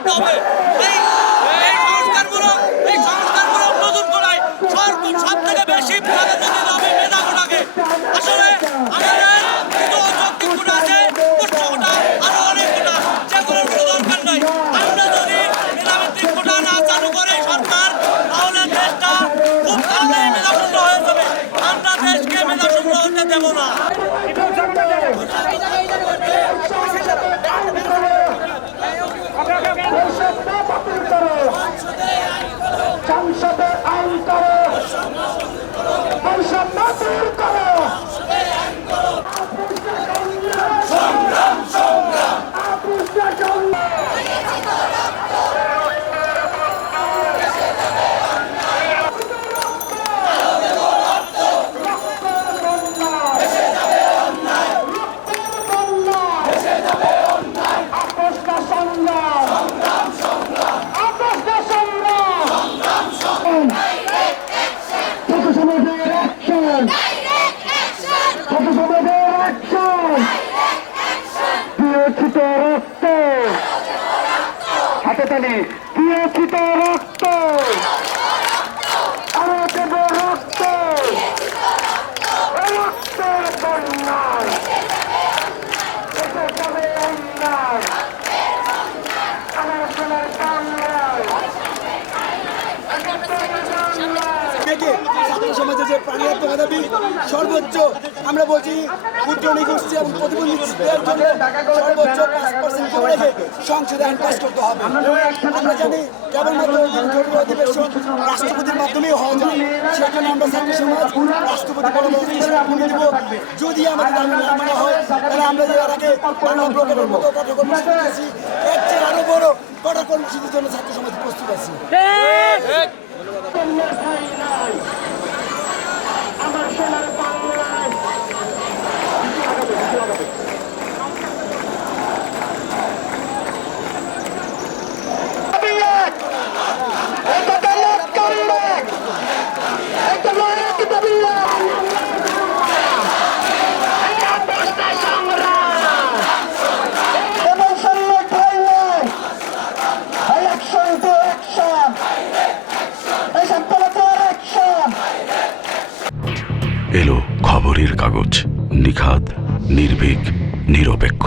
করতে হবে। এই সংস্কারমূলক নতুন করায় সব থেকে বেশি প্রাধান্য দিতে হবে মেধা কোটাকে। আসলে আমাদের কিছু অযৌক্তিক কোটা আছে, পুষ্ট কোটা, আরো অনেক কোটা, যেগুলোর কোনো দরকার নাই। আমরা যদি মেধাভিত্তিক কোটা না চালু করে সরকার, তাহলে দেশটা খুব তাড়াতাড়ি মেধাশূন্য হয়ে যাবে। আমরা দেশকে মেধাশূন্য হতে দেব না। সংসদে আইন করো, বৈষম্য দূর করো। সংগ্রাম সংগ্রাম রক্ত হাতে তালি প্রিয়চিত রক্ত আরো দেব রক্ত রক্তের বন্যায় এসে যাবে অন্যায় আমার সোনার বাংলায় ছাত্র সমাজের যে প্রাণী দাবি সর্বোচ্চ আমরা বলছি ক্ষুদ্র নিগোষ্ঠী এবং প্রতিবন্ধীদের জন্য সর্বোচ্চ 5% করে রেখে সংসদে আইন পাস করতে হবে। আমরা জানি কেবলমাত্র জরুরি অধিবেশন রাষ্ট্রপতির মাধ্যমেই হওয়া যায়। সেই জন্য আমরা ছাত্র সমাজ রাষ্ট্রপতি পরবর্তী শুনানি দেব। যদি আমাদের দাবি না মানা হয় তাহলে আমরা যে এর আগে বাংলা ব্লকের মতো কঠোর কর্মসূচি দিয়েছি, এর চেয়ে আরো বড় কঠোর কর্মসূচির জন্য ছাত্র সমাজ প্রস্তুত আছে। আমার সোনার বাংলায় এলো খবরের কাগজ, নিখাদ, নির্ভীক, নিরপেক্ষ।